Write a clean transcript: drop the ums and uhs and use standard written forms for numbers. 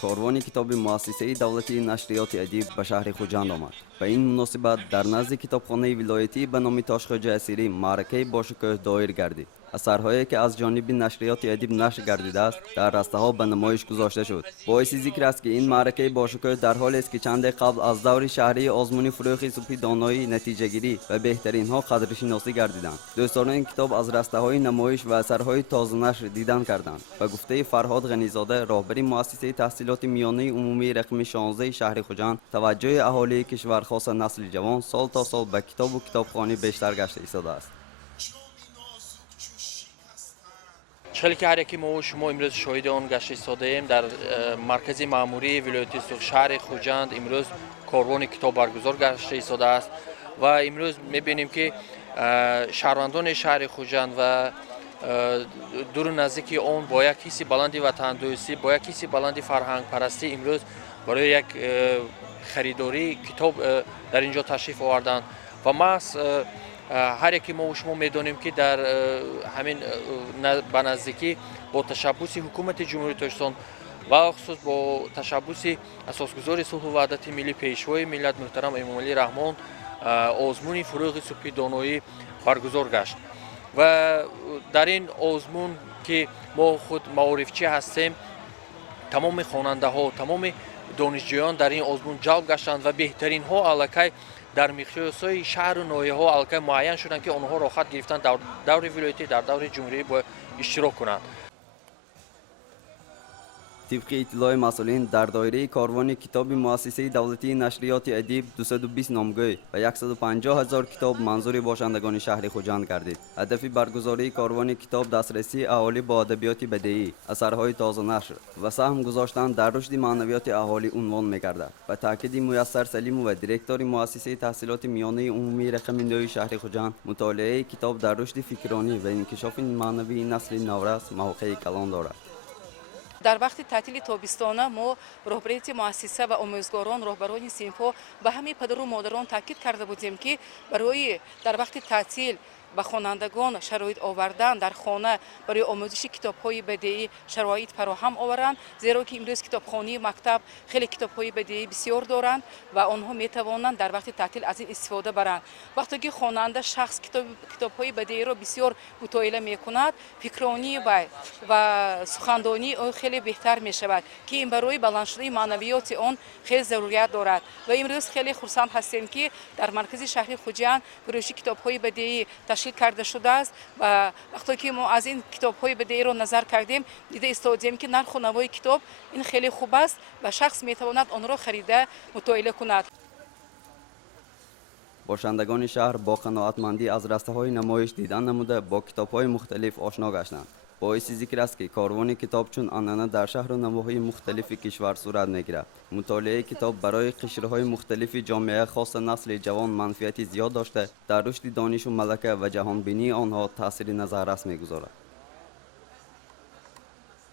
کاروانی کتاب مؤسسه دولتی نشریات ادیب به شهر خوجند آمد. به این مناسبت در نزد کتابخانه ولایتی به نام تاشخوج اسیری معرکه باشکوه دایر گردید. اثرهایی که از جانب نشریات ادیب نشر گردیده است در رسته ها به نمایش گذاشته شد. باعث ذکر است که این معرکه باشکوه در حالی است که چند قبل از دور شهری آزمون فروغ سپی دانایی نتیجه گیری و بهترین ها قدرشناسی گردیدند. دوستان این کتاب از رسته های نمایش و اثرهای تازه نشر دیدن کردند. به گفته فرهاد غنیزاده راهبر مؤسسه تحصیلات میانه عمومی رقم 16 شهر خوجند، توجه اهالی کشور خاص نسل جوان سال تا سال به کتاب و کتابخانه بیشتر گشته ایستاده است. چهل که هر یکی ما و شما امروز شاهد آن گشت ایستاده ایم در مرکز مأموری ولایت سرخ شهر خوجند. امروز کاروان کتاب برگزار گشت ایستاده است و امروز می‌بینیم که شهروندان شهر خوجند و دور نزدیک آن با یک حس بلندی وطندوستی، با یک حس بلندی فرهنگ پرستی امروز برای یک خریداری کتاب در اینجا تشریف آوردند و ما هر یکی ما و شما میدانیم که در همین به نزدیکی با تشبث حکومت جمهوری تاجیکستان و خصوص با تشبث اساسگزار صلح و وحدت ملی پیشوای ملت محترم امام علی رحمان آزمون فروغ سپی دانایی برگزار گشت و در این آزمون که ما خود معارفچی هستیم، تمام خواننده ها، تمام دانشجویان در این آزمون جلب گشتند و بهترین ها الکی در مقیاس‌های شهر و ناحیه ها الکی معین شدند که آنها راحت گرفتن دور ولایتی در دور جمهوری با اشتراک کنند. طبق اطلاع مسئولین در دایره کاروان کتاب مؤسسه دولتی نشریات ادیب 220 نامگوی و 150,000 کتاب منظور باشندگان شهر خوجند گردید. هدف برگزاری کاروان کتاب دسترسی اهالی با ادبیات بدیعی، اثرهای تازه نشر و سهم گذاشتن در رشد معنویات اهالی عنوان می‌گردد. و تاکید میسر سلیم و دیرکتور مؤسسه تحصیلات میانه عمومی رقم 9 شهر خوجند، مطالعه کتاب در رشد فکرانی و انکشاف معنوی نسل نورس موقع کلان دارد. در وقت تعطیل تابستانه ما رهبریت مؤسسه و آموزگاران راهبران صنف‌ها به همه پدر و مادران تاکید کرده بودیم که برای در وقت تعطیل به خوانندگان شرایط آوردن در خانه برای آموزش کتاب‌های بدیعی شرایط فراهم آورند، زیرا که امروز کتابخانه مکتب خیلی کتاب‌های بدیعی بسیار دارند و آنها می‌توانند در وقت تعطیل از این استفاده برند. وقتی که خواننده شخص کتاب‌های بدیعی را بسیار مطالعه می‌کند، فکرانی و سخنرانی او خیلی بهتر می‌شود که این برای بلند شدن معنویات آن خیلی ضرورت دارد و امروز خیلی خرسند هستیم که در مرکز شهر خوجند فروش کتاب‌های بدیعی تشکیل کرده شده است و وقتی که ما از این کتاب‌های بدیعی را نظر کردیم دیده ایستادیم که نرخ و نوای کتاب این خیلی خوب است و شخص می‌تواند آن را خریده مطالعه کند. باشندگان شهر با قناعتمندی از رسته‌های نمایش دیدن نموده با کتاب‌های مختلف آشنا گشتند. باعث ذکر است که کاروان کتاب چون آنانه در شهر و نواحی مختلف کشور صورت می‌گیرد. مطالعه کتاب برای قشرهای مختلف جامعه خاص نسل جوان منفعت زیاد داشته در رشد دانش و ملکه و جهانبینی آنها تأثیر نظر رسمی می‌گذارد.